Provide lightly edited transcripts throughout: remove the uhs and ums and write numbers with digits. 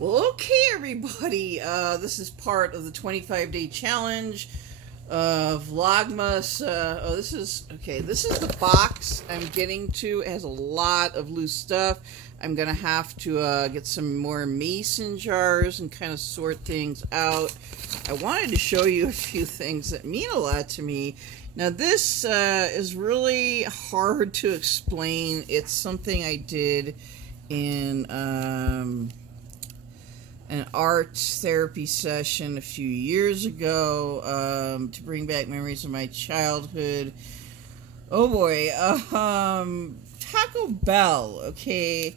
Well, okay, everybody. This is part of the 25-day challenge. Vlogmas. This is okay. This is the box I'm getting to. It has a lot of loose stuff. I'm gonna have to get some more mason jars and kind of sort things out. I wanted to show you a few things that mean a lot to me. Now, this is really hard to explain. It's something I did in an art therapy session a few years ago to bring back memories of my childhood. Oh boy, Taco Bell, okay,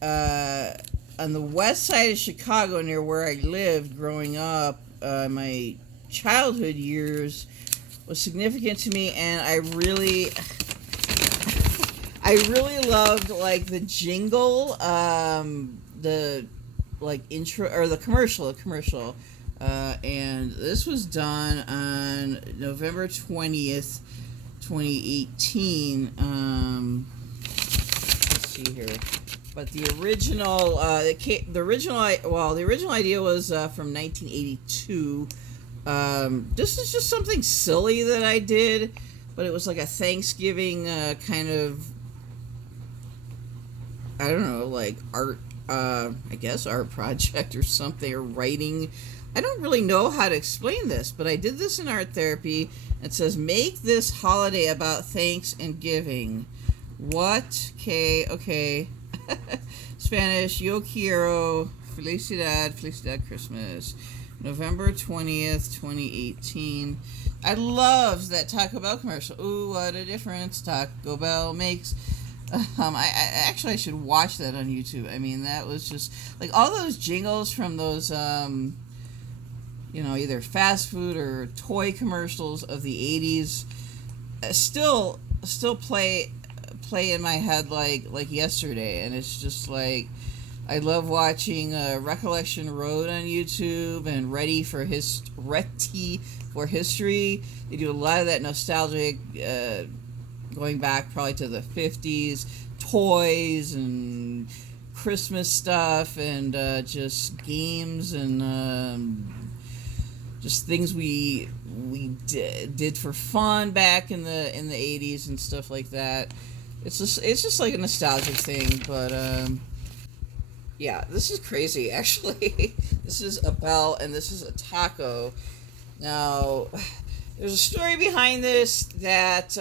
on the west side of Chicago near where I lived growing up, my childhood years was significant to me, and I really loved like the jingle, the like intro or the commercial, and this was done on November 20th, 2018. Let's see here, but the original the original idea was from 1982. This is just something silly that I did, but it was like a Thanksgiving kind of, I don't know, like art, I guess art project or something, or writing. I don't really know how to explain this, but I did this in art therapy. It says, make this holiday about thanks and giving. What? Okay. Spanish, yo quiero, felicidad, Christmas. November 20th, 2018. I loved that Taco Bell commercial. Ooh, what a difference Taco Bell makes. I should watch that on YouTube. I mean, that was just like all those jingles from those, either fast food or toy commercials of the '80s, still play in my head like yesterday, and it's just like I love watching Recollection Road on YouTube and Ready for History. They do a lot of that nostalgic. Going back probably to the 50s, toys and Christmas stuff, and just games and just things we did for fun back in the 80s and stuff like that. It's just like a nostalgic thing, but yeah, this is crazy actually. This is a bell and this is a taco. Now, there's a story behind this that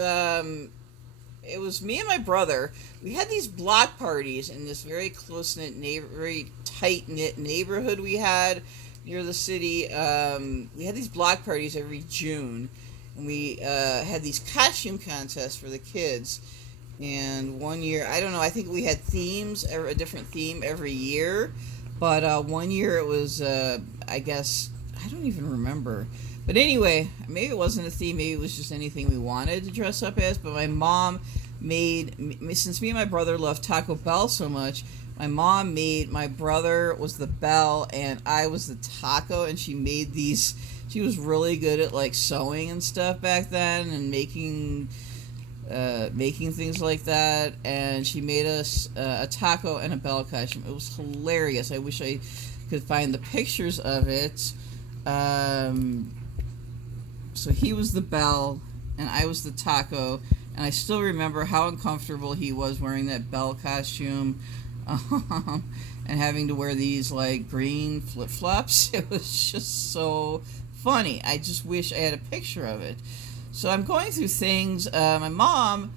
it was me and my brother. We had these block parties in this very close-knit, very tight-knit neighborhood we had near the city. We had these block parties every June, and we had these costume contests for the kids. And one year, I don't know, I think we had themes, a different theme every year. But one year it was, I guess, I don't even remember. But anyway, maybe it wasn't a theme, maybe it was just anything we wanted to dress up as. But my mom since me and my brother loved Taco Bell so much, my mom made, my brother was the bell and I was the taco, and she made these, she was really good at like sewing and stuff back then, and making things like that, and she made us a taco and a bell costume. It was hilarious. I wish I could find the pictures of it. So he was the bell, and I was the taco, and I still remember how uncomfortable he was wearing that bell costume, and having to wear these like green flip-flops. It was just so funny. I just wish I had a picture of it. So I'm going through things. My mom,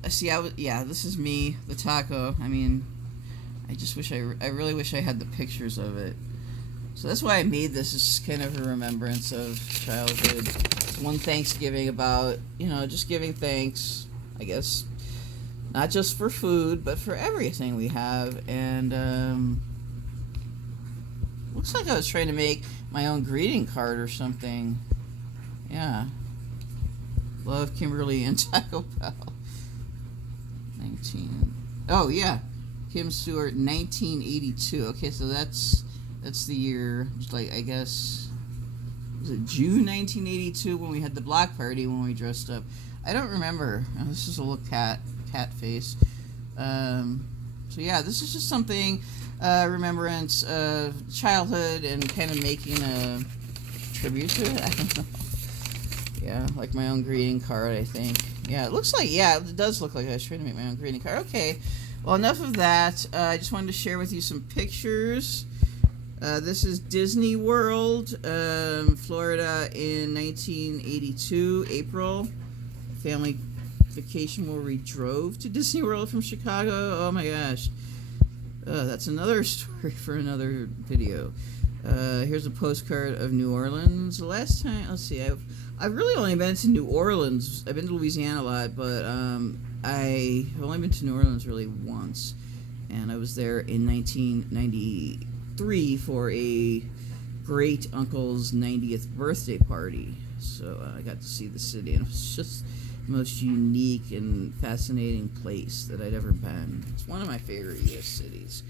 this is me, the taco. I mean, I just wish I really wish I had the pictures of it. So that's why I made this. It's just kind of a remembrance of childhood. It's one Thanksgiving about, just giving thanks, I guess, not just for food, but for everything we have. And looks like I was trying to make my own greeting card or something. Yeah. Love, Kimberly, and Taco Bell. 19. Oh, yeah. Kim Stewart, 1982. Okay, so that's the year, like, I guess, was it June 1982 when we had the block party when we dressed up? I don't remember. Oh, this is a little cat face. So yeah, this is just something remembrance of childhood and kind of making a tribute to it. I don't know. Yeah, like my own greeting card, I think. Yeah, it looks like, yeah, it does look like I was trying to make my own greeting card. Okay, well, enough of that. I just wanted to share with you some pictures. This is Disney World, Florida in 1982, April. Family vacation where we drove to Disney World from Chicago. Oh my gosh. That's another story for another video. Here's a postcard of New Orleans. The last time, let's see, I've really only been to New Orleans. I've been to Louisiana a lot, but I've only been to New Orleans really once. And I was there in 1993 for a great uncle's 90th birthday party. So I got to see the city, and it was just the most unique and fascinating place that I'd ever been. It's one of my favorite U.S. cities,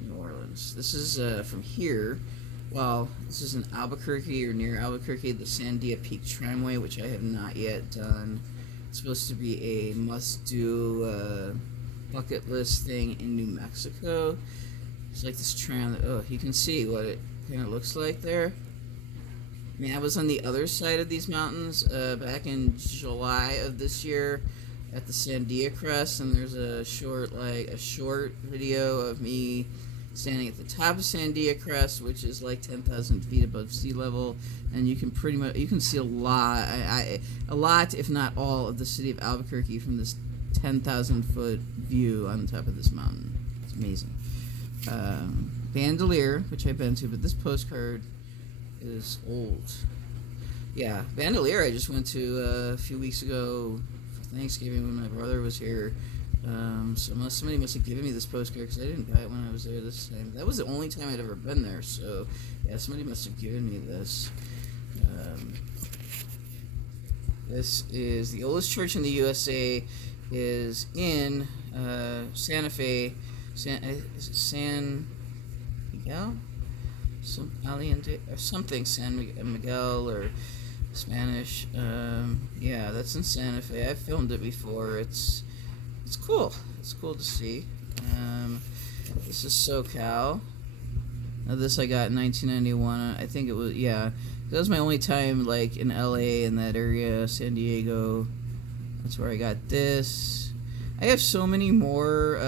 New Orleans. This is from here. Well, this is in Albuquerque or near Albuquerque, the Sandia Peak Tramway, which I have not yet done. It's supposed to be a must-do bucket list thing in New Mexico. It's like this tram that, oh, you can see what it kind of looks like there. I mean, I was on the other side of these mountains back in July of this year at the Sandia Crest, and there's a short video of me standing at the top of Sandia Crest, which is like 10,000 feet above sea level, and you can see a lot, if not all, of the city of Albuquerque from this 10,000 foot view on the top of this mountain. It's amazing. Bandelier, which I've been to, but this postcard is old. Yeah, Bandelier I just went to a few weeks ago for Thanksgiving when my brother was here. So somebody must have given me this postcard because I didn't buy it when I was there this time. That was the only time I'd ever been there, so yeah, somebody must have given me this. This is the oldest church in the USA. Is in Santa Fe, San Miguel, some Aliente or something, San Miguel or Spanish. Yeah, that's in Santa Fe. I've filmed it before. It's cool. It's cool to see. This is SoCal. Now this I got in 1991. I think it was, yeah. That was my only time like in LA in that area, San Diego. That's where I got this. I have so many more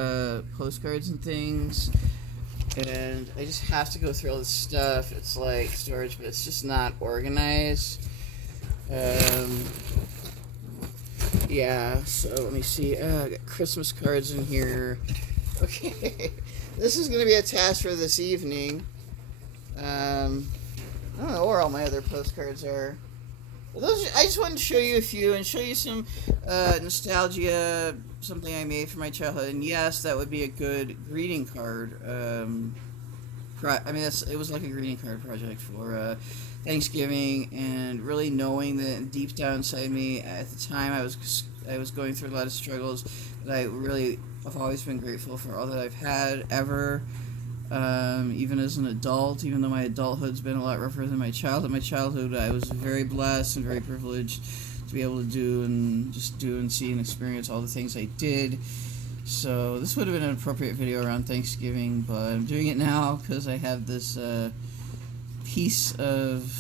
postcards and things, and I just have to go through all this stuff. It's like storage, but it's just not organized. Yeah, so let me see. I got Christmas cards in here. Okay, this is going to be a task for this evening. I don't know where all my other postcards are. Well, I just wanted to show you a few and show you some nostalgia, something I made for my childhood. And yes, that would be a good greeting card. I mean, it was like a greeting card project for Thanksgiving, and really knowing that deep down inside me at the time I was going through a lot of struggles, but I've always been grateful for all that I've had ever. Even as an adult, even though my adulthood's been a lot rougher than my childhood. My childhood, I was very blessed and very privileged to be able to do and see and experience all the things I did. So this would have been an appropriate video around Thanksgiving, but I'm doing it now because I have this piece of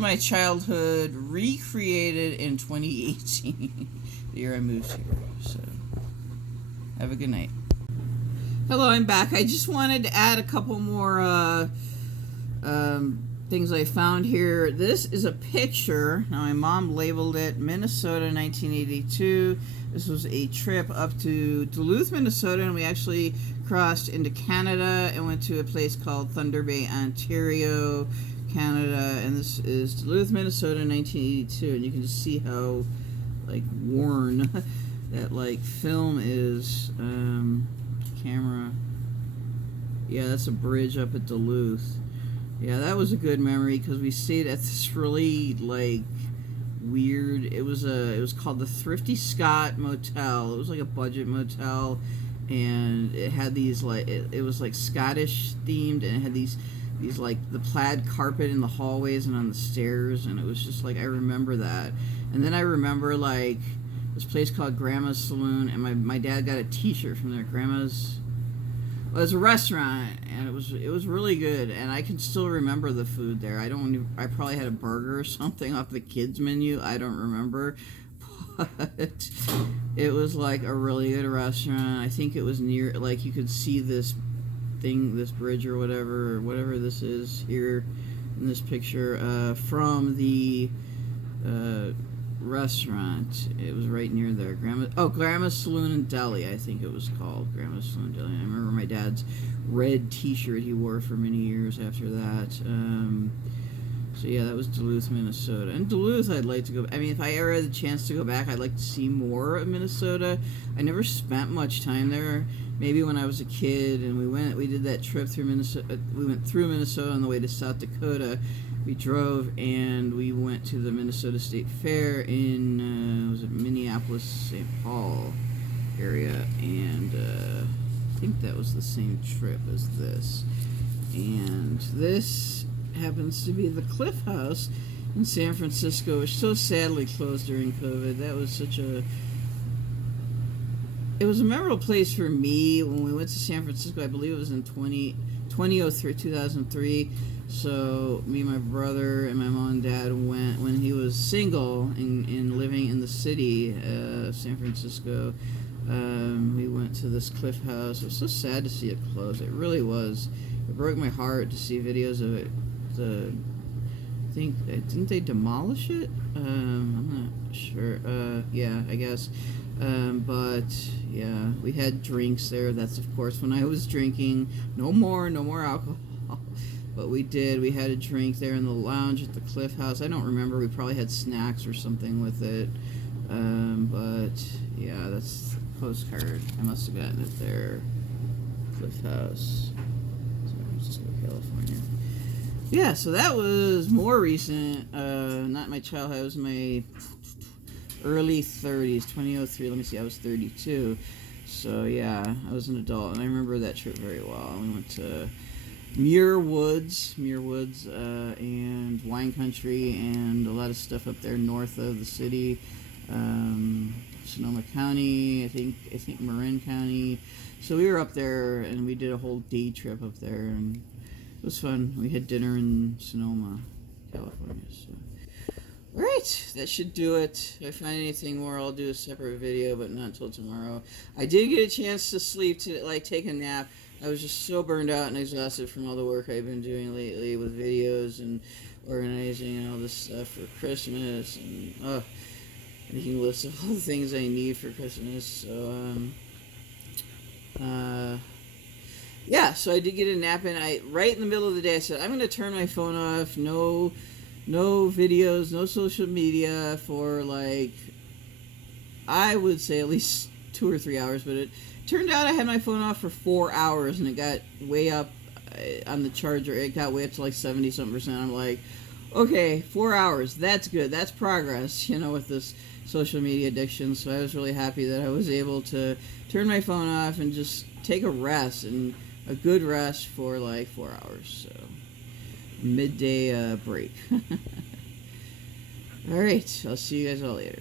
my childhood recreated in 2018, the year I moved here. So have a good night. Hello, I'm back. I just wanted to add a couple more things I found here. This is a picture. Now, my mom labeled it Minnesota 1982. This was a trip up to Duluth, Minnesota, and we actually crossed into Canada and went to a place called Thunder Bay, Ontario, Canada. And this is Duluth, Minnesota 1982. And you can just see how, like, worn that, like, film is. Camera. Yeah, that's a bridge up at Duluth. Yeah, that was a good memory because we stayed at this really like weird. It was called the Thrifty Scott Motel. It was like a budget motel, and it had these like it was like Scottish themed, and it had these like the plaid carpet in the hallways and on the stairs, and it was just like I remember that. And then I remember like this place called Grandma's Saloon, and my dad got a t-shirt from there. Well, it was a restaurant, and it was really good, and I can still remember the food there. I probably had a burger or something off the kids menu. I don't remember, but it was like a really good restaurant. I think it was near, like, you could see this bridge or whatever this is here in this picture, from the restaurant. It was right near there. Grandma's Saloon and Deli, I think it was called. Grandma's Saloon and Deli. I remember my dad's red t-shirt he wore for many years after that. So yeah, that was Duluth, Minnesota. And Duluth, I'd like to go. I mean, if I ever had the chance to go back, I'd like to see more of Minnesota. I never spent much time there. Maybe when I was a kid, and we did that trip through Minnesota. We went through Minnesota on the way to South Dakota. We drove and we went to the Minnesota State Fair in was it Minneapolis, St. Paul area, and I think that was the same trip as this. And this happens to be the Cliff House in San Francisco, which so sadly closed during COVID. That was it was a memorable place for me when we went to San Francisco. I believe it was in 2003. So me and my brother and my mom and dad went when he was single and living in the city, San Francisco. We went to this Cliff House. It was so sad to see it close. It really was. It broke my heart to see videos of it. Didn't they demolish it? I'm not sure. Yeah, I guess. But yeah, we had drinks there. That's of course when I was drinking. No more alcohol. But we did. We had a drink there in the lounge at the Cliff House. I don't remember. We probably had snacks or something with it. But yeah, that's the postcard. I must have gotten it there. Cliff House, San Francisco, California. Yeah, so that was more recent. Not my childhood. It was my early 30s, 2003. Let me see. I was 32. So yeah, I was an adult, and I remember that trip very well. We went to Muir Woods, and wine country, and a lot of stuff up there north of the city. Sonoma County, I think Marin County. So we were up there, and we did a whole day trip up there, and it was fun. We had dinner in Sonoma, California. So, all right, that should do it. If I find anything more, I'll do a separate video, but not until tomorrow. I did get a chance to sleep, to take a nap. I was just so burned out and exhausted from all the work I've been doing lately with videos and organizing and all this stuff for Christmas, and making lists of all the things I need for Christmas. So yeah, so I did get a nap, and right in the middle of the day I said I'm going to turn my phone off. No videos, no social media for I would say at least 2 or 3 hours, but it turned out I had my phone off for 4 hours, and it got way up on the charger. It got way up to 70-something%. I'm like, okay, 4 hours, that's good. That's progress, with this social media addiction. So I was really happy that I was able to turn my phone off and just take a rest, and a good rest for 4 hours. So midday break. All right, I'll see you guys all later.